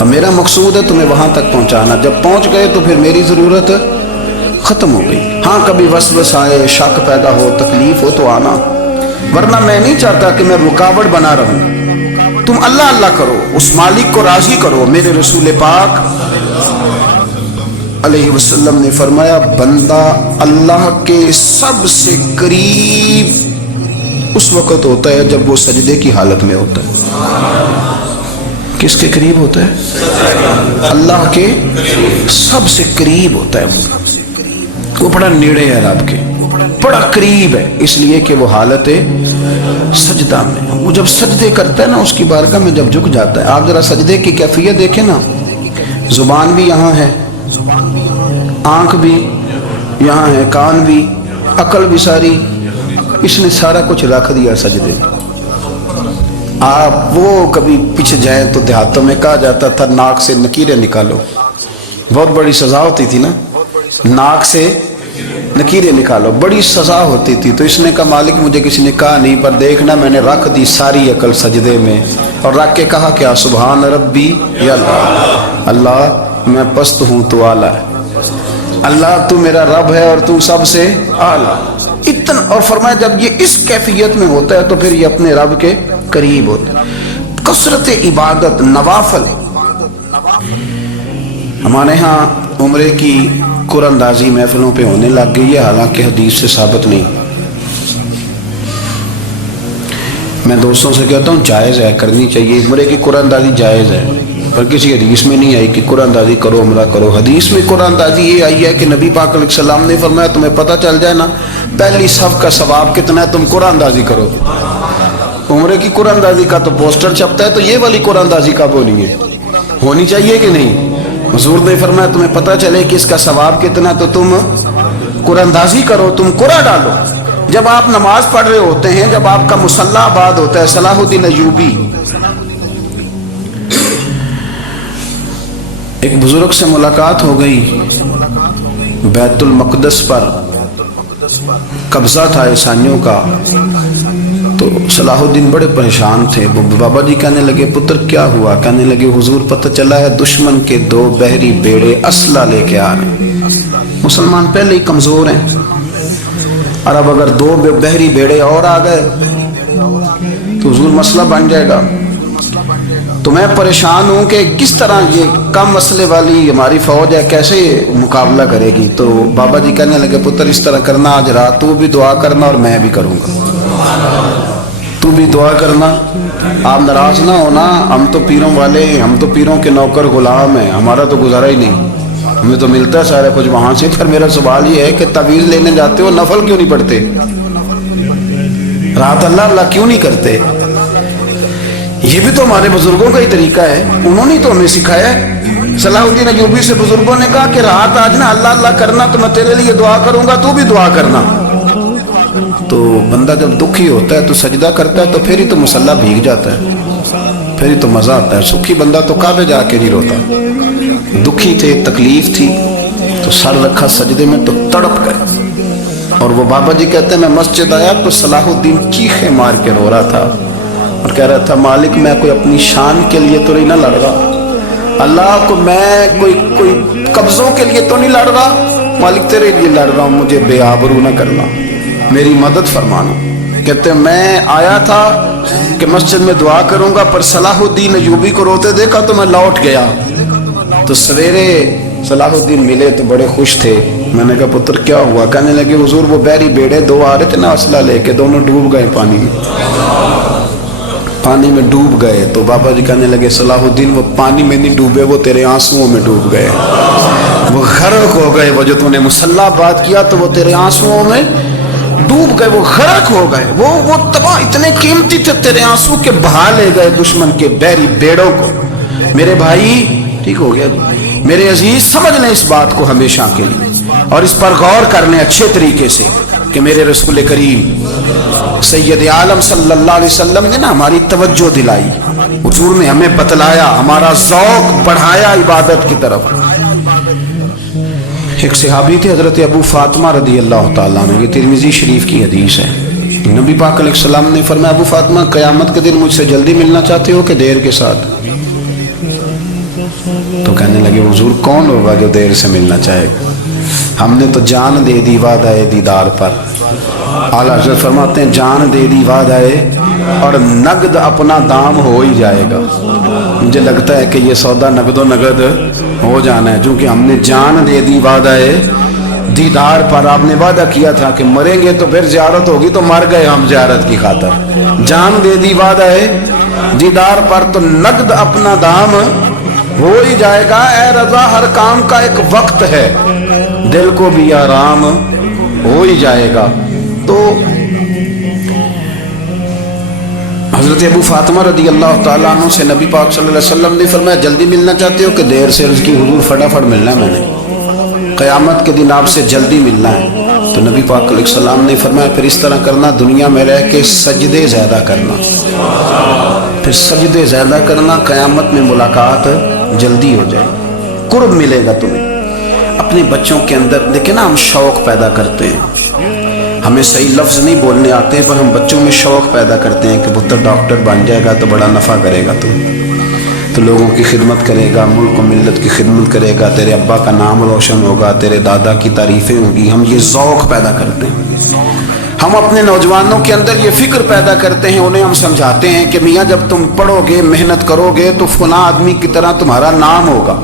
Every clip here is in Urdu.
اب میرا مقصود ہے تمہیں وہاں تک پہنچانا، جب پہنچ گئے تو پھر میری ضرورت ختم ہو گئی۔ ہاں کبھی وسوسہ آئے، شک پیدا ہو، تکلیف ہو تو آنا، ورنہ میں نہیں چاہتا کہ میں رکاوٹ بنا رہوں۔ تم اللہ اللہ کرو، اس مالک کو راضی کرو۔ میرے رسول پاک علیہ وسلم نے فرمایا بندہ اللہ کے سب سے قریب اس وقت ہوتا ہے جب وہ سجدے کی حالت میں ہوتا ہے۔ کس کے قریب ہوتا ہے؟ اللہ کے سب سے قریب ہوتا ہے، وہ بڑا نیڑے ہے رب کے، بڑا قریب ہے، اس لیے کہ وہ حالت سجدہ میں، وہ جب سجدے کرتا ہے نا اس کی بارگاہ میں جب جھک جاتا ہے۔ آپ ذرا سجدے کی کیفیت دیکھیں نا، زبان بھی یہاں ہے، آنکھ بھی یہاں ہے، کان بھی، عقل بھی ساری، اس نے سارا کچھ رکھ دیا سجدے۔ آپ وہ کبھی پیچھے جائیں تو دیہاتوں میں کہا جاتا تھا ناک سے نکیریں نکالو، بہت بڑی سزا ہوتی تھی نا، ناک سے نکیریں نکالو، بڑی سزا ہوتی تھی۔ تو اس نے کہا مالک مجھے کسی نے کہا نہیں، پر دیکھنا میں نے رکھ دی ساری عقل سجدے میں، اور رکھ کے کہا کیا؟ سبحان ربی یا اللہ، اللہ میں پست ہوں تو اعلیٰ ہے، اللہ تو میرا رب ہے اور تو سب سے اعلیٰ اتنا۔ اور فرمایا جب یہ اس کیفیت میں ہوتا ہے تو پھر یہ اپنے رب کے قریب ہوتا ہے۔ کثرت عبادت، نوافل۔ ہمارے ہاں عمرے کی قرآن اندازی محفلوں پہ ہونے لگ گئی ہے، حالانکہ حدیث سے ثابت نہیں۔ میں دوستوں سے کہتا ہوں جائز ہے، کرنی چاہیے، عمرے کی قرآن اندازی جائز ہے، پر کسی حدیث میں نہیں آئی کہ قرآن اندازی کرو عمرہ کرو۔ حدیث میں قرآن اندازی یہ آئی ہے کہ نبی پاک علیہ السلام نے فرمایا تمہیں پتہ چل جائے نا پہلی صف کا ثواب کتنا ہے، تم قرآن اندازی کرو۔ عمرے کی قرآن اندازی کا تو پوسٹر چھپتا ہے، تو یہ والی قرآن اندازی کب ہونی ہے؟ ہونی چاہیے کہ نہیں؟ حضور نے فرمایا تمہیں پتہ چلے کہ اس کا ثواب کتنا تو تم قرآن اندازی کرو، تم قرآن ڈالو۔ جب آپ نماز پڑھ رہے ہوتے ہیں، جب آپ کا مصلی آباد ہوتا ہے، صلاح الدین ایوبی ایک بزرگ سے ملاقات ہو گئی، بیت المقدس پر قبضہ تھا عیسائیوں کا، تو صلاح الدین بڑے پریشان تھے۔ بابا جی کہنے لگے پتر کیا ہوا؟ کہنے لگے حضور پتہ چلا ہے دشمن کے 2 بحری بیڑے اسلحہ لے کے آ رہے ہیں، مسلمان پہلے ہی کمزور ہیں، اور اب اگر 2 بحری بیڑے اور آ گئے تو حضور مسئلہ بن جائے گا۔ تو میں پریشان ہوں کہ کس طرح یہ کم مسئلے والی ہماری فوج ہے کیسے مقابلہ کرے گی۔ تو بابا جی کہنے لگے پتر اس طرح کرنا، آج رات تو بھی دعا کرنا اور میں بھی کروں گا، تو بھی دعا کرنا، آپ ناراض نہ ہونا، ہم تو پیروں والے ہیں، ہم تو پیروں کے نوکر غلام ہیں، ہمارا تو گزارا ہی نہیں، ہمیں تو ملتا ہے سارا کچھ وہاں سے۔ پھر میرا سوال یہ ہے کہ تعویذ لینے جاتے ہو نفل کیوں نہیں پڑھتے؟ رات اللہ اللہ کیوں نہیں کرتے؟ یہ بھی تو ہمارے بزرگوں کا ہی طریقہ ہے، انہوں نے تو ہمیں سکھایا ہے۔ صلاح الدین ایوبی سے بزرگوں نے کہا کہ رات آج نا اللہ اللہ کرنا، تو میں تیرے لیے دعا کروں گا، تو بھی دعا کرنا۔ تو بندہ جب دکھی ہوتا ہے تو سجدہ کرتا ہے، تو پھر ہی تو مصلی بھیگ جاتا ہے، پھر ہی تو مزہ آتا ہے۔ سکھی بندہ تو کعبے جا کے نہیں روتا، دکھی تھے، تکلیف تھی، تو سر رکھا سجدے میں تو تڑپ گئے۔ اور وہ بابا جی کہتے ہیں میں مسجد آیا تو صلاح الدین چیخیں مار کے رو رہا تھا اور کہہ رہا تھا مالک میں کوئی اپنی شان کے لیے تو نہیں نہ لڑ رہا، اللہ کو میں کوئی قبضوں کے لیے تو نہیں لڑ رہا، مالک تیرے لیے لڑ رہا ہوں، مجھے بے آبرو نہ کرنا، میری مدد فرمانا۔ کہتے ہیں میں آیا تھا کہ مسجد میں دعا کروں گا، پر صلاح الدین ایوبی کو روتے دیکھا تو میں لوٹ گیا۔ تو سویرے صلاح الدین ملے تو بڑے خوش تھے۔ میں نے کہا پتر کیا ہوا؟ کہنے لگے حضور وہ بحری بیڑے 2 آ رہے تھے نا اسلحہ لے کے، دونوں ڈوب گئے پانی میں، پانی میں ڈوب گئے۔ تو بابا جی کہنے لگے صلاح الدین وہ پانی میں نہیں ڈوبے، وہ تیرے آنسوؤں میں ڈوب گئے، وہ غرق ہو گئے، وہ جو تو نے مصلی بات کیا تو وہ تیرے آنسوؤں میں ڈوب گئے، وہ غرق ہو گئے، وہ تباہ، اتنے قیمتی تھے تیرے آنسو کے بہا لے گئے دشمن کے بحری بیڑوں کو۔ میرے بھائی ٹھیک ہو گیا، میرے عزیز سمجھ لیں اس بات کو ہمیشہ کے لیے، اور اس پر غور کر لیں اچھے طریقے سے کہ میرے رسول کریم سید عالم صلی اللہ علیہ وسلم نے نا ہماری توجہ دلائی، حضور نے ہمیں بتلایا، ہمارا ذوق بڑھایا عبادت کی طرف۔ ایک صحابی تھے حضرت ابو فاطمہ رضی اللہ تعالیٰ عنہ، یہ ترمذی شریف کی حدیث ہے۔ نبی پاک علیہ السلام نے فرمایا ابو فاطمہ قیامت کے دن مجھ سے جلدی ملنا چاہتے ہو کہ دیر کے ساتھ؟ تو کہنے لگے حضور کون ہوگا جو دیر سے ملنا چاہے گا؟ ہم نے تو جان دے دی وعدہ دیدار پر. اعلیٰ حضرت فرماتے ہیں جان دے دی وعدہ اور نقد اپنا دام ہو ہی جائے گا. مجھے لگتا ہے کہ یہ سودا نقد و نقد ہو جانا ہے، چونکہ ہم نے جان دے دی وعدہ دیدار پر. آپ نے وعدہ کیا تھا کہ مریں گے تو پھر زیارت ہوگی، تو مر گئے ہم زیارت کی خاطر. جان دے دی وعدہ دیدار پر تو نقد اپنا دام ہو ہی جائے گا. اے رضا ہر کام کا ایک وقت ہے، دل کو بھی آرام ہو ہی جائے گا. تو حضرت ابو فاطمہ رضی اللہ تعالیٰ عنہ سے نبی پاک صلی اللہ علیہ وسلم نے فرمایا جلدی ملنا چاہتے ہو کہ دیر سے؟ عرض کی حضور فٹافٹ ملنا ہے، میں نے قیامت کے دن آپ سے جلدی ملنا ہے. تو نبی پاک علیہ السلام نے فرمایا پھر اس طرح کرنا، دنیا میں رہ کے سجدے زیادہ کرنا، پھر سجدے زیادہ کرنا، قیامت میں ملاقات جلدی ہو جائے، قرب ملے گا تمہیں. اپنے بچوں کے اندر دیکھیں نا، ہم شوق پیدا کرتے ہیں، ہمیں صحیح لفظ نہیں بولنے آتے ہیں پر ہم بچوں میں شوق پیدا کرتے ہیں کہ پتر ڈاکٹر بن جائے گا تو بڑا نفع کرے گا، تو لوگوں کی خدمت کرے گا، ملک و ملت کی خدمت کرے گا، تیرے ابا کا نام روشن ہوگا، تیرے دادا کی تعریفیں ہوں گی. ہم یہ ذوق پیدا کرتے ہیں. ہم اپنے نوجوانوں کے اندر یہ فکر پیدا کرتے ہیں، انہیں ہم سمجھاتے ہیں کہ میاں جب تم پڑھو گے، محنت کرو گے تو فلاں آدمی کی طرح تمہارا نام ہوگا.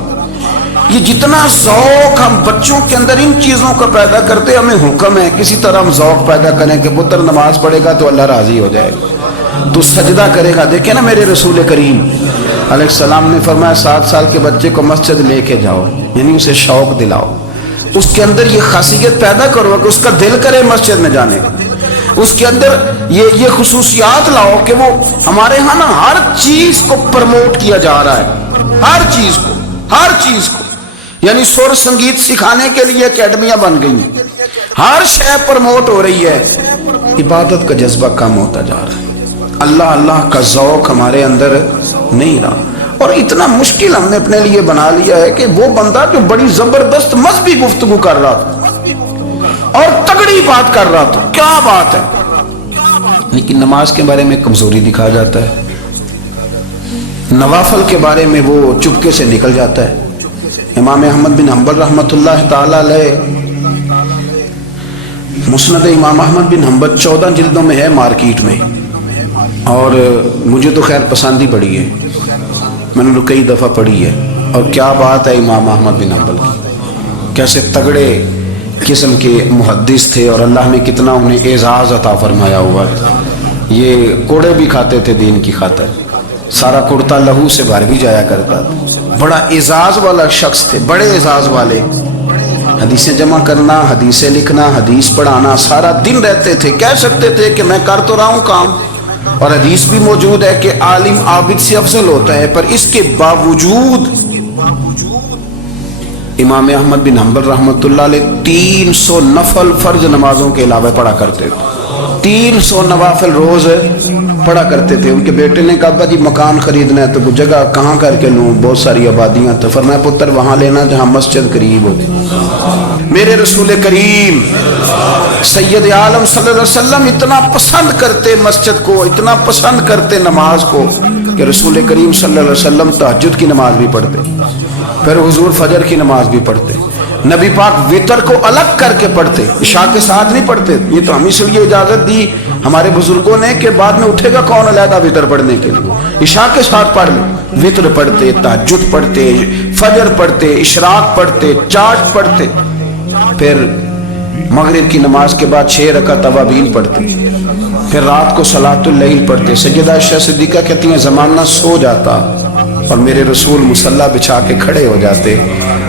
یہ جتنا ذوق ہم بچوں کے اندر ان چیزوں کا پیدا کرتے، ہمیں حکم ہے کسی طرح ہم ذوق پیدا کریں کہ پتر نماز پڑھے گا تو اللہ راضی ہو جائے گا، تو سجدہ کرے گا. دیکھیں نا میرے رسول کریم علیہ السلام نے فرمایا 7 سال کے بچے کو مسجد لے کے جاؤ، یعنی اسے شوق دلاؤ، اس کے اندر یہ خاصیت پیدا کرو کہ اس کا دل کرے مسجد میں جانے کا، اس کے اندر یہ خصوصیات لاؤ کہ وہ ہمارے ہاں نا ہر چیز کو پروموٹ کیا جا رہا ہے، ہر چیز کو یعنی سر سنگیت سکھانے کے لیے اکیڈمیاں بن گئی ہیں، ہر شے پروموٹ ہو رہی ہے. عبادت کا جذبہ کم ہوتا جا رہا ہے، اللہ اللہ کا ذوق ہمارے اندر نہیں رہا. اور اتنا مشکل ہم نے اپنے لیے بنا لیا ہے کہ وہ بندہ جو بڑی زبردست مذہبی گفتگو کر رہا تھا اور تگڑی بات کر رہا تھا، کیا بات ہے، لیکن نماز کے بارے میں کمزوری دکھا جاتا ہے، نوافل کے بارے میں وہ چپکے سے نکل جاتا ہے. امام احمد بن حنبل رحمۃ اللہ تعالی علیہ، مسند امام احمد بن حنبل 14 جلدوں میں ہے مارکیٹ میں، اور مجھے تو خیر پسند ہی پڑی ہے، میں نے کئی دفعہ پڑھی ہے. اور کیا بات ہے امام احمد بن حنبل کی، کیسے تگڑے قسم کے محدث تھے اور اللہ نے کتنا انہیں اعزاز عطا فرمایا ہوا ہے. یہ کوڑے بھی کھاتے تھے دین کی خاطر، سارا کرتا لہو سے بھر بھی جایا کرتا تھا. بڑا اعزاز والا شخص تھے، بڑے اعزاز والے. حدیثیں جمع کرنا، حدیثیں لکھنا، حدیث پڑھانا، سارا دن رہتے تھے. کہہ سکتے تھے کہ میں کر تو رہا ہوں کام، اور حدیث بھی موجود ہے کہ عالم عابد سے افضل ہوتا ہے، پر اس کے باوجود امام احمد بن حنبل رحمۃ اللہ علیہ 300 نفل فرض نمازوں کے علاوہ پڑھا کرتے تھے. 300 نوافل روز پڑھا کرتے تھے. ان کے بیٹے نے کہا جی مکان خریدنا ہے تو وہ جگہ کہاں کر کے لوں، بہت ساری آبادیاں. تو فرمایا پتر وہاں لینا جہاں مسجد قریب ہوتی. میرے رسول کریم سید عالم صلی اللہ علیہ وسلم اتنا پسند کرتے مسجد کو، اتنا پسند کرتے نماز کو کہ رسول کریم صلی اللہ علیہ وسلم تہجد کی نماز بھی پڑھتے، پھر حضور فجر کی نماز بھی پڑھتے. نبی پاک وتر کو الگ کر کے پڑھتے، عشاء کے ساتھ نہیں پڑھتے. یہ تو ہمیں سے یہ اجازت دی ہمارے بزرگوں نے کہ بعد میں اٹھے گا کون علیحدہ وتر پڑھنے کے لیے، عشاء کے ساتھ پڑھ لیں. وتر پڑھتے، تہجد پڑھتے، فجر پڑھتے، اشراق پڑھتے، چاش پڑھتے، پھر مغرب کی نماز کے بعد 6 رکعت اوابین پڑھتے، پھر رات کو صلاۃ اللیل پڑھتے. سیدہ عائشہ صدیقہ کہتی ہیں زمانہ سو جاتا اور میرے رسول مصلی بچھا کے کھڑے ہو جاتے.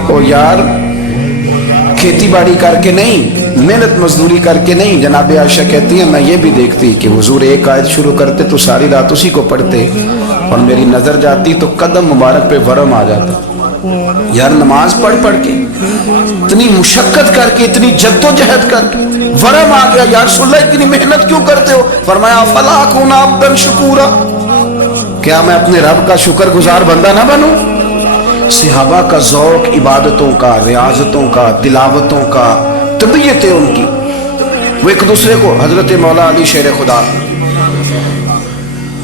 او یار کھیتی باڑی کر کے نہیں، محنت مزدوری کر کے نہیں. جناب عائشہ کہتی ہیں میں یہ بھی دیکھتی کہ حضور ایک آیت شروع کرتے تو ساری رات اسی کو پڑھتے، اور میری نظر جاتی تو قدم مبارک پہ ورم آ جاتا. یار نماز پڑھ پڑھ کے اتنی مشقت کر کے، اتنی جد و جہد کر کے ورم آ گیا. یا رسول اللہ اتنی محنت کیوں کرتے ہو؟ فرمایا فلا اکون عبدا شکورا، کیا میں اپنے رب کا شکر گزار بندہ نہ بنوں؟ صحابہ کا ذوق عبادتوں کا، ریاضتوں کا، تلاوتوں کا، طبیعت ہے ان کی. وہ ایک دوسرے کو، حضرت مولا علی شیر خدا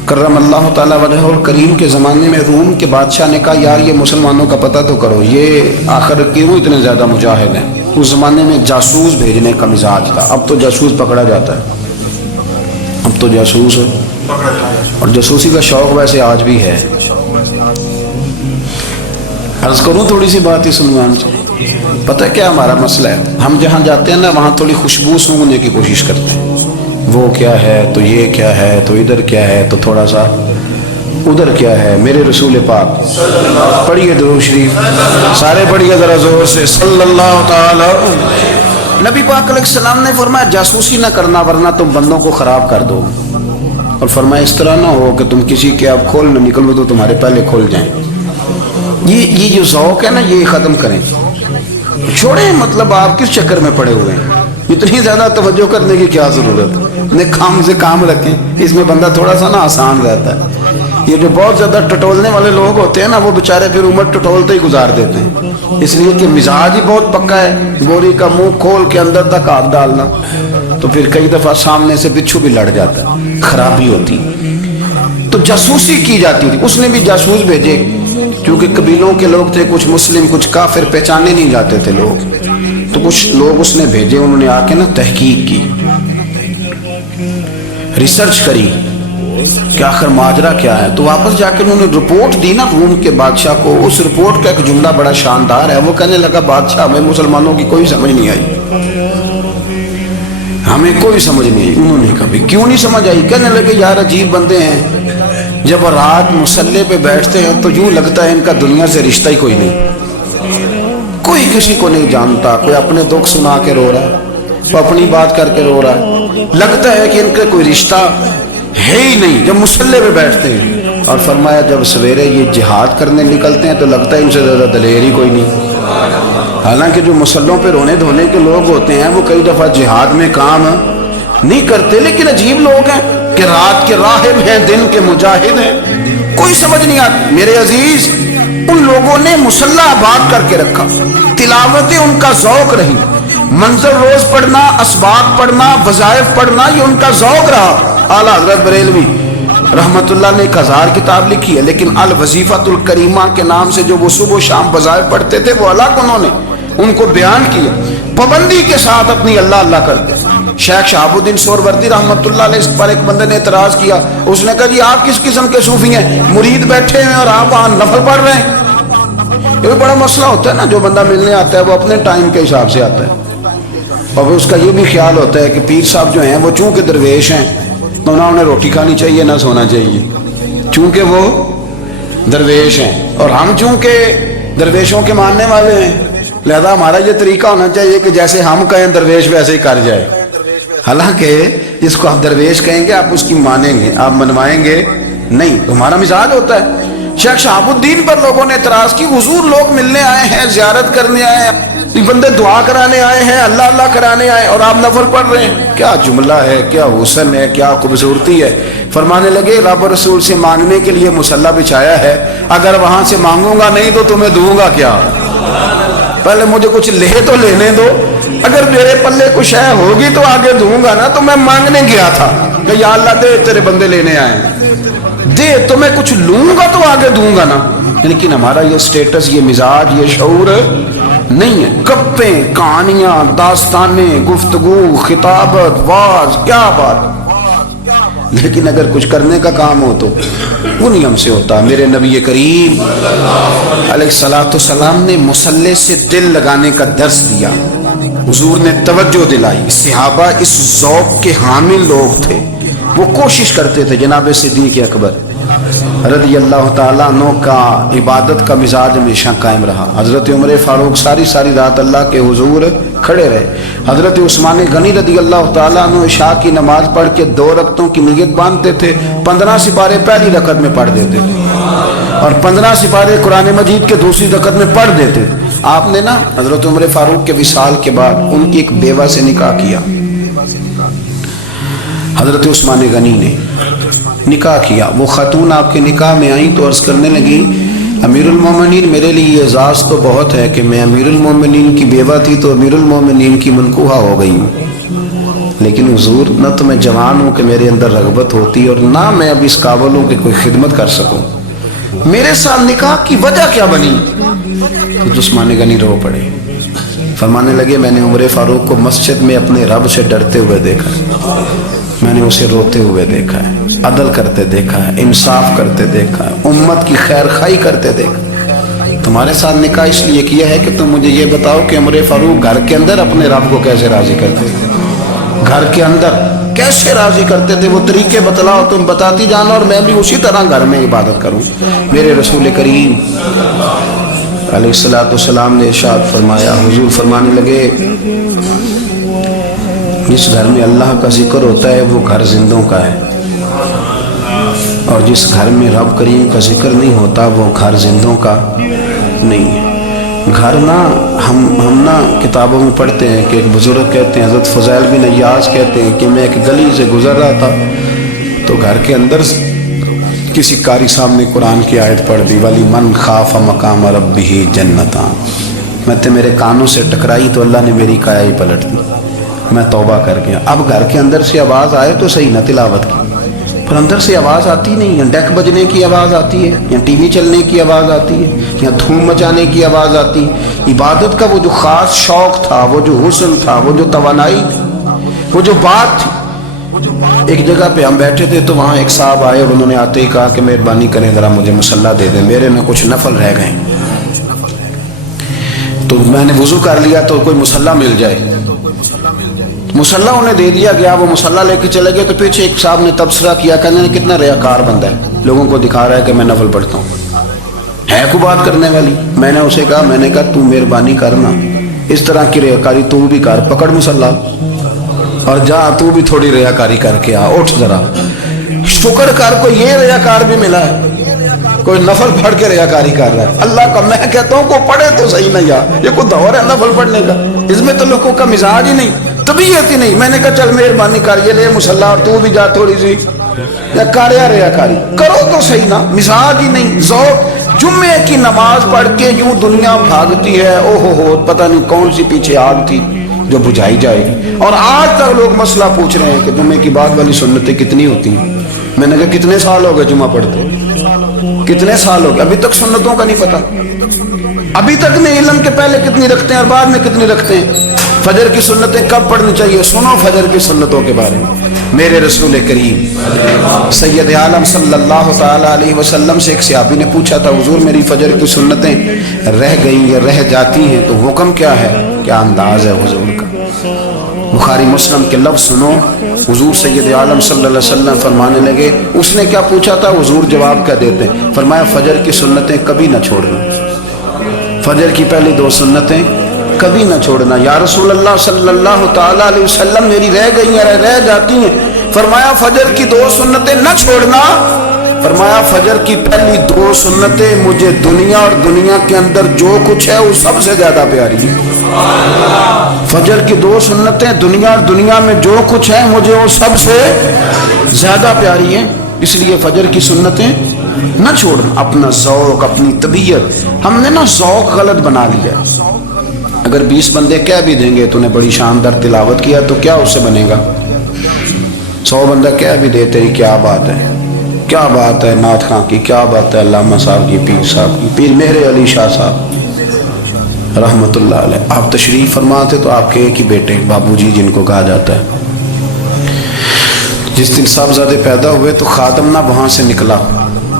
کرم اللہ تعالیٰ وجہ الکریم کے زمانے میں روم کے بادشاہ نے کہا یار یہ مسلمانوں کا پتہ تو کرو، یہ آخر کیوں اتنے زیادہ مجاہد ہیں؟ اس زمانے میں جاسوس بھیجنے کا مزاج تھا، اب تو جاسوس پکڑا جاتا ہے، اب تو جاسوس اور جاسوسی کا شوق ویسے آج بھی ہے۔ عرض کروں تھوڑی سی بات اس عنوان سے، پتہ کیا ہمارا مسئلہ ہے؟ ہم جہاں جاتے ہیں نا وہاں تھوڑی خوشبو سونگھنے کی کوشش کرتے ہیں، وہ کیا ہے تو یہ کیا ہے تو ادھر کیا ہے تو تھوڑا سا ادھر کیا ہے۔ میرے رسول پاک پڑھیے درود شریف، سارے پڑھیے ذرا زور سے، صلی اللہ تعالی۔ نبی پاک علیہ السلام نے فرمایا جاسوسی نہ کرنا ورنہ تم بندوں کو خراب کر دو، اور فرمایا اس طرح نہ ہو کہ تم کسی کے اب کھول نہ نکلو تو تمہارے پہلے کھول جائیں۔ یہ جو ذوق ہے نا یہ ختم کریں، چھوڑیں، مطلب آپ کس چکر میں پڑے ہوئے ہیں؟ اتنی زیادہ توجہ کرنے کی کیا ضرورت ہے؟ اپنے کام سے کام رکھیں، اس میں بندہ تھوڑا سا نا آسان رہتا ہے۔ یہ جو بہت زیادہ ٹٹولنے والے لوگ ہوتے ہیں نا وہ بےچارے پھر عمر ٹٹولتے ہی گزار دیتے ہیں، اس لیے کہ مزاج ہی بہت پکا ہے، بوری کا منہ کھول کے اندر تک ہاتھ ڈالنا، تو پھر کئی دفعہ سامنے سے بچھو بھی لڑ جاتا ہے، خرابی ہوتی۔ تو جاسوسی کی جاتی تھی، اس نے بھی جاسوس بھیجے، کیونکہ قبیلوں کے لوگ تھے، کچھ مسلم کچھ کافر، پہچانے نہیں جاتے تھے لوگ، تو کچھ لوگ اس نے بھیجے، انہوں نے آ کے نا تحقیق کی، ریسرچ کری کہ آخر ماجرا کیا ہے، تو واپس جا کے انہوں نے رپورٹ دی نا روم کے بادشاہ کو۔ اس رپورٹ کا ایک جملہ بڑا شاندار ہے، وہ کہنے لگا بادشاہ ہمیں مسلمانوں کی کوئی سمجھ نہیں آئی، ہمیں کوئی سمجھ نہیں آئی۔ انہوں نے کہا بھی کیوں نہیں سمجھ آئی؟ کہنے لگے یار عجیب بندے ہیں، جب رات مسلح پہ بیٹھتے ہیں تو یوں لگتا ہے ان کا دنیا سے رشتہ ہی کوئی نہیں، کوئی کسی کو نہیں جانتا، کوئی اپنے دکھ سنا کے رو رہا ہے، وہ اپنی بات کر کے رو رہا ہے، لگتا ہے کہ ان کا کوئی رشتہ ہے ہی نہیں جب مسلح پہ بیٹھتے ہیں۔ اور فرمایا جب سویرے یہ جہاد کرنے نکلتے ہیں تو لگتا ہے ان سے زیادہ دلیر ہی کوئی نہیں، حالانکہ جو مسلحوں پہ رونے دھونے کے لوگ ہوتے ہیں وہ کئی دفعہ جہاد میں کام نہیں کرتے، لیکن عجیب لوگ ہیں کہ رات کے راہب ہیں، دن کے مجاہد ہیں، کوئی سمجھ نہیں آتی۔ میرے عزیز، ان لوگوں نے مسلح آباد کر کے رکھا، تلاوتیں ان کا ذوق رہی، منظر روز پڑھنا، اسباق پڑھنا، وظائف پڑھنا، یہ ان کا ذوق رہا۔ اعلیٰ حضرت بریلوی رحمت اللہ نے 1000 کتاب لکھی ہے، لیکن الوظیفۃ الکریمہ کے نام سے جو وہ صبح و شام وظائف پڑھتے تھے وہ الگ انہوں نے ان کو بیان کیا، پابندی کے ساتھ اپنی اللہ اللہ کرتے۔ شیخ شہاب الدین سہروردی رحمت اللہ علیہ اس پر ایک بندے نے اعتراض کیا، اس نے کہا جی آپ کس قسم کے صوفی ہیں، مرید بیٹھے ہیں اور آپ وہاں نفل پڑھ رہے ہیں؟ یہ بڑا مسئلہ ہوتا ہے نا، جو بندہ ملنے آتا ہے وہ اپنے ٹائم کے حساب سے آتا ہے، اور اس کا یہ بھی خیال ہوتا ہے کہ پیر صاحب جو ہیں وہ چونکہ درویش ہیں تو نہ انہیں روٹی کھانی چاہیے نہ سونا چاہیے، چونکہ وہ درویش ہیں، اور ہم چونکہ درویشوں کے ماننے والے ہیں لہذا ہمارا یہ طریقہ ہونا چاہیے کہ جیسے ہم کہیں درویش ویسے ہی کر جائے، حالانکہ جس کو آپ درویش کہیں گے آپ اس کی مانیں گے، آپ منوائیں گے نہیں، ہمارا مزاج ہوتا ہے۔ شیخ شہاب الدین پر لوگوں نے اعتراض کی، حضور لوگ ملنے آئے ہیں، زیارت کرنے آئے ہیں، بندے دعا کرانے آئے ہیں، اللہ اللہ کرانے آئے اور آپ نفل پڑھ رہے ہیں، کیا جملہ ہے، کیا حسن ہے، کیا خوبصورتی ہے۔ فرمانے لگے رب رسول سے مانگنے کے لیے مصلی بچھایا ہے، اگر وہاں سے مانگوں گا نہیں تو تمہیں دوں گا کیا؟ پہلے مجھے کچھ لے تو لینے دو، اگر میرے پلے کچھ ہے ہوگی تو آگے دوں گا نا، تو میں مانگنے گیا تھا کہ یا اللہ دے تیرے بندے لینے آئے ہیں، دے تو میں کچھ لوں گا تو آگے دوں گا نا، لیکن ہمارا یہ سٹیٹس، یہ مزاج، یہ شعور نہیں ہے۔ گپیں، کہانیاں، داستانیں، گفتگو، خطابت، واز، کیا بات، لیکن اگر کچھ کرنے کا کام ہو تو وہ نہیں ہم سے ہوتا۔ میرے نبی کریم علیہ السلام نے مصلی سے دل لگانے کا درس دیا، حضور نے توجہ دلائی، صحابہ اس ذوق کے حامل لوگ تھے، وہ کوشش کرتے تھے۔ جناب صدیق اکبر رضی اللہ تعالیٰ عنہ کا عبادت کا مزاج ہمیشہ قائم رہا۔ حضرت عمر فاروق ساری رات اللہ کے حضور کھڑے رہے۔ حضرت عثمان غنی رضی اللہ تعالیٰ عنہ عشاء کی نماز پڑھ کے 2 رکعتوں کی نیت باندھتے تھے، 15 سپارے پہلی رکعت میں پڑھ دیتے تھے اور 15 سپارے قرآن مجید کے دوسری رکعت میں پڑھ دیتے تھے۔ آپ نے نا حضرت عمر فاروق کے وصال کے بعد ان کی ایک بیوہ سے نکاح کیا، حضرت عثمان غنی نے نکاح کیا۔ وہ خاتون آپ کے نکاح میں آئیں تو عرض کرنے لگی امیر المومنین میرے لیے اعزاز تو بہت ہے کہ میں امیر المومنین کی بیوہ تھی تو امیر المومنین کی منکوحہ ہو گئی ہوں، لیکن حضور نہ تو میں جوان ہوں کہ میرے اندر رغبت ہوتی اور نہ میں اب اس قابل ہوں کہ کوئی خدمت کر سکوں، میرے ساتھ نکاح کی وجہ کیا بنی؟ تو عثمان غنی رو پڑے، فرمانے لگے میں نے عمر فاروق کو مسجد میں اپنے رب سے ڈرتے ہوئے دیکھا، میں نے اسے روتے ہوئے دیکھا ہے، عدل کرتے دیکھا ہے، انصاف کرتے دیکھا ہے، امت کی خیر خواہی کرتے دیکھا۔ تمہارے ساتھ نکاح اس لیے کیا ہے کہ تم مجھے یہ بتاؤ کہ عمر فاروق گھر کے اندر اپنے رب کو کیسے راضی کرتے تھے، گھر کے اندر کیسے راضی کرتے تھے، وہ طریقے بتلاؤ، تم بتاتی جانا اور میں بھی اسی طرح گھر میں عبادت کروں۔ میرے رسول کریم علیہ السلام نے ارشاد فرمایا، حضور فرمانے لگے جس گھر میں اللہ کا ذکر ہوتا ہے وہ گھر زندوں کا ہے، اور جس گھر میں رب کریم کا ذکر نہیں ہوتا وہ گھر زندوں کا نہیں ہے۔ گھر نا ہم نا کتابوں میں پڑھتے ہیں کہ ایک بزرگ کہتے ہیں، حضرت فضیل بن عیاض کہتے ہیں کہ میں ایک گلی سے گزر رہا تھا تو گھر کے اندر کسی قاری صاحب نے قرآن کی آیت پڑھ دی، ولی من خاف مقام ربہ جنتان، میں تے میرے کانوں سے ٹکرائی تو اللہ نے میری کایا ہی پلٹ دی، میں توبہ کر گیا۔ اب گھر کے اندر سے آواز آئے تو صحیح نہ تلاوت کی، پر اندر سے آواز آتی نہیں ہے، ڈیک بجنے کی آواز آتی ہے یا ٹی وی چلنے کی آواز آتی ہے یا دھوم مچانے کی آواز آتی ہے۔ عبادت کا وہ جو خاص شوق تھا، وہ جو حسن تھا، وہ جو توانائی تھی، وہ جو بات تھی۔ ایک جگہ پہ ہم بیٹھے تھے تو وہاں ایک صاحب آئے اور انہوں نے آتے ہی کہا کہ مہربانی کریں ذرا مجھے مصلی دے دیں، میرے میں کچھ نفل رہ گئے۔ تو میں نے وضو کر لیا تو کوئی مصلی مل جائے، مصلی انہیں دے دیا گیا، وہ مصلی لے کے چلے گئے تو پیچھے ایک صاحب نے تبصرہ کیا، کہنے کتنا ریاکار بندہ ہے، لوگوں کو دکھا رہا ہے کہ میں نفل پڑھتا ہوں، ہے کو بات کرنے والی۔ میں نے اسے کہا، میں نے کہا تو مہربانی کرنا اس طرح کی ریاکاری تو بھی کر، پکڑ مصلی اور جا تو بھی تھوڑی ریاکاری کر کے آ، اٹھ ذرا شکر کر، کوئی یہ ریاکار بھی ملا ہے، کوئی نفل پڑھ کے ریاکاری کر رہا ہے۔ اللہ کا میں کہتا ہوں کو پڑھے تو صحیح نہیں، یار یہ کوئی دور ہے نفل پڑھنے کا، اس میں تو لوگوں کا مزاج ہی نہیں، طبیعت ہی نہیں۔ میں نے کہا چل مہربانی کر، یہ لے مصلی اور تو بھی جا تھوڑی سی یا کاریا ریاکاری کرو تو صحیح نا، مزاج ہی نہیں، ذوق۔ جمعے کی نماز پڑھ کے یوں دنیا بھاگتی ہے، او ہو پتہ نہیں کون سی پیچھے آگ تھی جو بجھائی جائے گی، اور آج تک لوگ مسئلہ پوچھ رہے ہیں کہ جمعے کی بعد والی سنتیں کتنی ہوتی ہیں۔ میں نے کہا کتنے سال ہو گئے جمعہ پڑھتے، کتنے سال ہو گئے، ابھی تک سنتوں کا نہیں پتہ، ابھی تک نہیں علم کے پہلے کتنی رکھتے ہیں اور بعد میں کتنی رکھتے ہیں۔ فجر کی سنتیں کب پڑھنی چاہیے، سنو فجر کی سنتوں کے بارے میں۔ میرے رسول کریم سید عالم صلی اللہ تعالی علیہ وسلم سے ایک صحابی نے پوچھا تھا، حضور میری فجر کی سنتیں رہ گئیں یا رہ جاتی ہیں تو حکم کیا ہے، کیا انداز ہے حضور کا؟ بخاری مسلم کے لفظ سنو، حضور سید عالم صلی اللہ علیہ وسلم فرمانے لگے، اس نے کیا پوچھا تھا، حضور جواب کیا دیتے ہیں؟ فرمایا فجر کی سنتیں کبھی نہ چھوڑنا، فجر کی پہلی 2 سنتیں کبھی نہ چھوڑنا۔ یا رسول اللہ صلی اللہ تعالی علیہ وسلم میری رہ گئی ہیں، رہ جاتی ہیں، فرمایا فجر کی 2 سنتیں نہ چھوڑنا، فرمایا فجر کی پہلی 2 سنتیں مجھے دنیا اور دنیا کے اندر جو کچھ ہے وہ سب سے زیادہ پیاری ہے۔ فجر کی 2 سنتیں دنیا اور دنیا میں جو کچھ ہے مجھے وہ سب سے زیادہ پیاری ہیں، اس لیے فجر کی سنتیں نہ چھوڑنا۔ اپنا ذوق، اپنی طبیعت، ہم نے نا ذوق غلط بنا لیا۔ اگر 20 بندے کہہ بھی دیں گے تو نے بڑی شاندار تلاوت کیا تو کیا اس سے بنے گا؟ 100 بندہ کہہ بھی دے تیری کیا بات ہے، کیا بات ہے نعت خاں کی، کیا بات ہے علامہ صاحب کی، پیر صاحب کی، پیر میرے علی شاہ صاحب رحمت اللہ علیہ۔ آپ تشریف فرما تھے تو آپ کے ایک ہی بیٹے بابو جی جن کو کہا جاتا ہے، جس دن صاحبزادے پیدا ہوئے تو خادم نہ وہاں سے نکلا،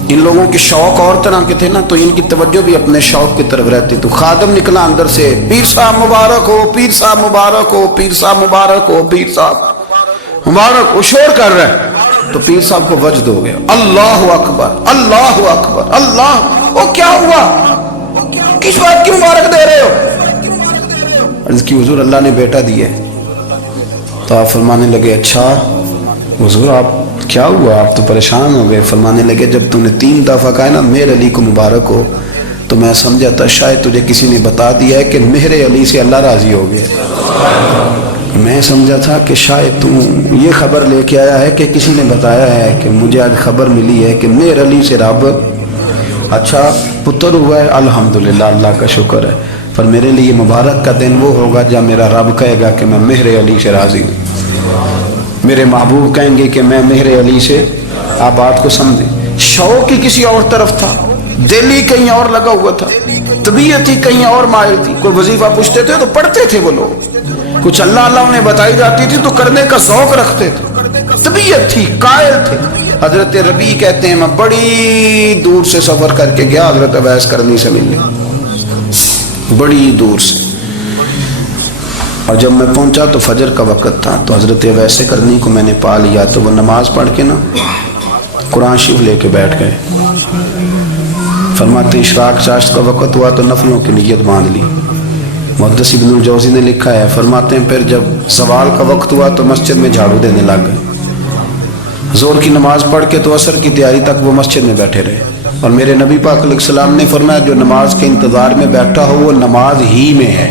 ان لوگوں کے شوق اور طرح کے تھے نا تو ان کی توجہ بھی اپنے شوق کی طرف رہتی، تو خادم نکلا اندر سے، پیر صاحب مبارک ہو، پیر صاحب مبارک ہو، پیر صاحب مبارک ہو، پیر صاحب مبارک ہو، شور کر رہا ہے۔ تو پیر صاحب کو وجد ہو گیا، اللہ اکبر اللہ اکبر اللہ، وہ کیا ہوا، کس بات کی مبارک دے رہے ہو؟ عرض کی حضور اللہ نے بیٹا دیا ہے۔ تو آپ فرمانے لگے اچھا حضور آپ کیا ہوا، آپ تو پریشان ہو گئے۔ فرمانے لگے جب تم نے 3 دفعہ کہا نا مہر علی کو مبارک ہو تو میں سمجھا تھا شاید تجھے کسی نے بتا دیا ہے کہ مہر علی سے اللہ راضی ہو گیا، میں سمجھا تھا کہ شاید تم یہ خبر لے کے آیا ہے کہ کسی نے بتایا ہے کہ مجھے آج خبر ملی ہے کہ مہر علی سے رب اچھا پتر ہوا ہے، الحمدللہ اللہ کا شکر ہے، پر میرے لیے مبارک کا دن وہ ہوگا جب میرا رب کہے گا کہ میں مہر علی سے راضی ہوں۔ میرے محبوب کہیں گے کہ میں مہر علی سے آپ بات کو سمجھیں. شوق ہی کسی اور طرف تھا, دل ہی کہیں اور لگا ہوا تھا, طبیعت ہی کہیں اور مائل تھی. کوئی وظیفہ پوچھتے تھے تو پڑھتے تھے وہ لوگ, کچھ اللہ اللہ انہیں بتائی جاتی تھی تو کرنے کا ذوق رکھتے تھے, طبیعت تھی, قائل تھے. حضرت ربیع کہتے ہیں میں بڑی دور سے سفر کر کے گیا حضرت اویس کرنی سے ملنے, بڑی دور سے, اور جب میں پہنچا تو فجر کا وقت تھا. تو حضرت اویس کرنی کو میں نے پا لیا تو وہ نماز پڑھ کے نا قرآن شریف لے کے بیٹھ گئے. فرماتے اشراق چاشت کا وقت ہوا تو نفلوں کی نیت باندھ لی. محدث ابن الجوزی نے لکھا ہے, فرماتے ہیں پھر جب زوال کا وقت ہوا تو مسجد میں جھاڑو دینے لگ گئے. زور کی نماز پڑھ کے تو عصر کی تیاری تک وہ مسجد میں بیٹھے رہے. اور میرے نبی پاک علیہ السلام نے فرمایا جو نماز کے انتظار میں بیٹھا ہو وہ نماز ہی میں ہے,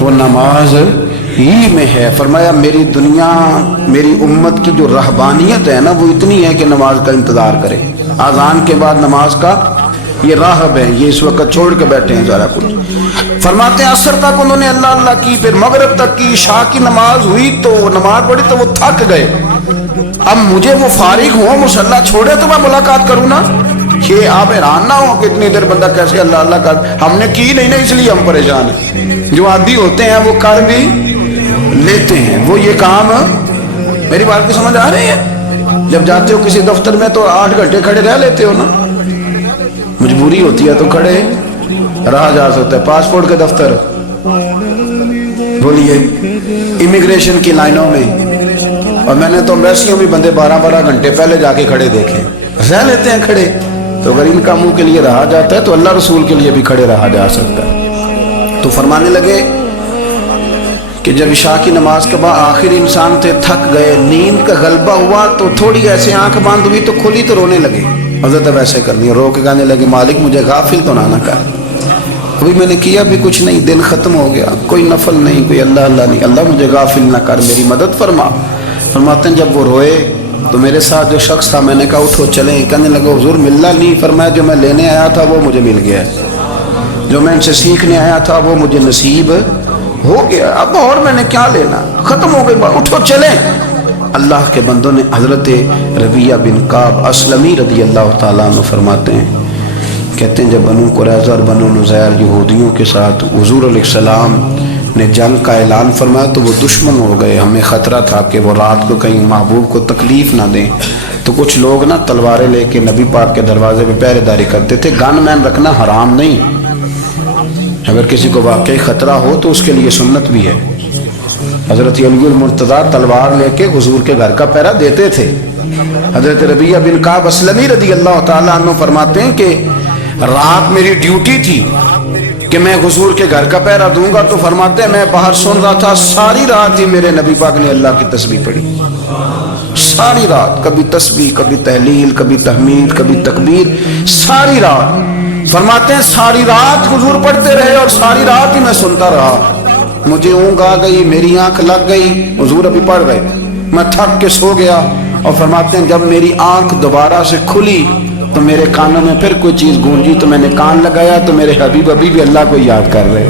وہ نماز ہی میں ہے. فرمایا میری دنیا میری امت کی جو رہبانیت ہے نا وہ اتنی ہے کہ نماز کا انتظار کرے. اذان کے بعد نماز کا یہ راہب ہے, یہ اس وقت چھوڑ کے بیٹھے ہیں سارا کچھ. فرماتے ہیں عصر تک انہوں نے اللہ اللہ کی, پھر مغرب تک کی, عشاء کی نماز ہوئی تو نماز پڑھی تو وہ تھک گئے. اب مجھے وہ فارغ ہوں مصلی چھوڑے تو میں ملاقات کروں نا. یہ آپ حیران نہ ہو کہ اتنی دیر بندہ کیسے اللہ اللہ کر, ہم نے کی نہیں نا اس لیے ہم پریشان ہیں. جو عادی ہوتے ہیں وہ کر بھی لیتے ہیں. وہ یہ کام, میری بات کی سمجھ آ رہی ہے؟ جب جاتے ہو کسی دفتر میں تو 8 گھنٹے کھڑے رہ لیتے ہو نا, مجبوری ہوتی ہے تو کھڑے رہا جا سکتا ہے. پاسپورٹ کے دفتر, بولیے امیگریشن کی لائنوں میں, اور میں نے تو ایمبیسیوں بھی بندے 12 گھنٹے پہلے جا کے کھڑے دیکھے, رہ لیتے ہیں کھڑے. تو اگر ان کاموں کے لیے رہا جاتا ہے تو اللہ رسول کے لیے بھی کھڑے رہا جا سکتا ہے. تو فرمانے لگے کہ جب عشاء کی نماز کے بعد آخر انسان تھے, تھک گئے, نیند کا غلبہ ہوا تو تھوڑی ایسے آنکھ بند ہوئی تو کھلی تو رونے لگے. حضرت ویسے کرنی رو کے کہنے لگے مالک مجھے غافل تو نہ کر, ابھی میں نے کیا بھی کچھ نہیں, دن ختم ہو گیا, کوئی نفل نہیں, کوئی اللہ اللہ نہیں, اللہ مجھے غافل نہ کر, میری مدد فرما. فرماتے ہیں جب وہ روئے تو میرے ساتھ جو شخص تھا میں نے کہا اٹھو چلیں. کہنے لگا حضور ملنا نہیں. فرمایا جو میں لینے آیا تھا وہ مجھے مل گیا, جو میں ان سے سیکھنے آیا تھا وہ مجھے نصیب ہو گیا, اب اور میں نے کیا لینا, ختم ہو گئی بات, اٹھو چلیں. اللہ کے بندوں نے حضرت ربیعہ بن کعب اسلمی رضی اللہ تعالیٰ عنہ فرماتے ہیں, کہتے ہیں جب بنو قریظہ اور بنو نذیر یہودیوں کے ساتھ حضور علیہ السلام نے جنگ کا اعلان فرمایا تو وہ دشمن ہو گئے. ہمیں خطرہ تھا کہ وہ رات کو کہیں محبوب کو تکلیف نہ دیں, تو کچھ لوگ نا تلواریں لے کے نبی پاک کے دروازے پہ پہرے داری کرتے تھے. گن مین رکھنا حرام نہیں, اگر کسی کو واقعی خطرہ ہو تو اس کے لیے سنت بھی ہے. حضرت علی المرتضیٰ تلوار لے کے حضور کے گھر کا پہرا دیتے تھے. حضرت ربیعہ بن کعب اسلمی رضی اللہ تعالیٰ عنہ فرماتے ہیں کہ رات میری ڈیوٹی تھی کہ میں حضور کے گھر کا پہرا دوں گا. تو فرماتے ہیں میں باہر سن رہا تھا, ساری رات ہی میرے نبی پاک نے اللہ کی تسبیح پڑھی, ساری رات, کبھی تسبیح, کبھی تحلیل, کبھی تحمید, کبھی تکبیر, ساری رات. فرماتے ہیں ساری رات حضور پڑھتے رہے اور ساری رات ہی میں سنتا رہا. مجھے اونگ آ گئی, میری آنکھ لگ گئی, حضور ابھی پڑھ رہے, میں تھک کے سو گیا. اور فرماتے ہیں جب میری آنکھ دوبارہ سے کھلی تو میرے کانوں میں پھر کوئی چیز گونجی تو میں نے کان لگایا تو میرے حبیب ابھی بھی اللہ کو یاد کر رہے.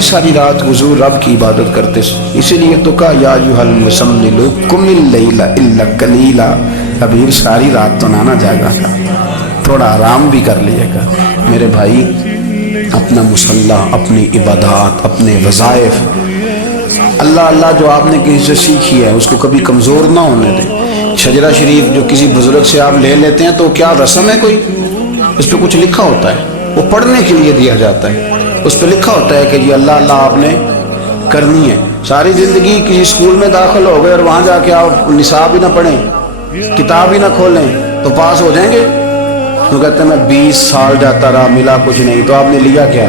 ساری رات حضور رب کی عبادت کرتے. اسی لیے تو کہا یا ایھا المزمل قم اللیل الا قلیلا, ابھی ساری رات تو نہ جاگا گا, تھوڑا آرام بھی کر لیے گا. میرے بھائی اپنا مصلی, اپنی عبادات, اپنے وظائف, اللہ اللہ جو آپ نے کسی سے سیکھی ہے اس کو کبھی کمزور نہ ہونے دیں. شجرہ شریف جو کسی بزرگ سے آپ لے لیتے ہیں تو کیا رسم ہے کوئی, اس پہ کچھ لکھا ہوتا ہے, وہ پڑھنے کے لیے دیا جاتا ہے. اس پہ لکھا ہوتا ہے کہ جی اللہ اللہ آپ نے کرنی ہے. ساری زندگی کسی اسکول میں داخل ہو گئے اور وہاں جا کے آپ نصاب ہی نہ پڑھیں, کتاب ہی نہ کھولیں تو پاس ہو جائیں گے. تو کہتے ہیں میں 20 سال جاتا رہا ملا کچھ نہیں. تو آپ نے لیا کیا,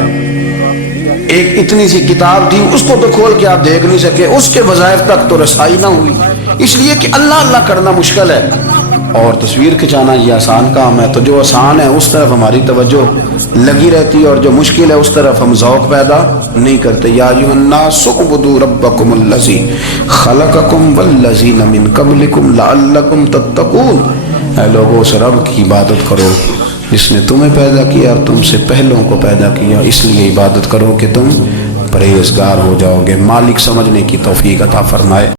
ایک اتنی سی کتاب تھی, اس کو تو کھول کے آپ دیکھ نہیں سکے, اس کے وظائف تک تو رسائی نہ ہوئی. اس لیے کہ اللہ اللہ کرنا مشکل ہے اور تصویر کھنچانا یہ آسان کام ہے. تو جو آسان ہے اس طرف ہماری توجہ لگی رہتی ہے اور جو مشکل ہے اس طرف ہم ذوق پیدا نہیں کرتے. یا ایھا الناس اعبدوا ربکم الذی خلقکم والذین من قبلکم لعلکم تتقون, اے لوگوں اس رب کی عبادت کرو جس نے تمہیں پیدا کیا اور تم سے پہلوں کو پیدا کیا, اس لیے عبادت کرو کہ تم پرہیزگار ہو جاؤ گے. مالک سمجھنے کی توفیق عطا فرمائے.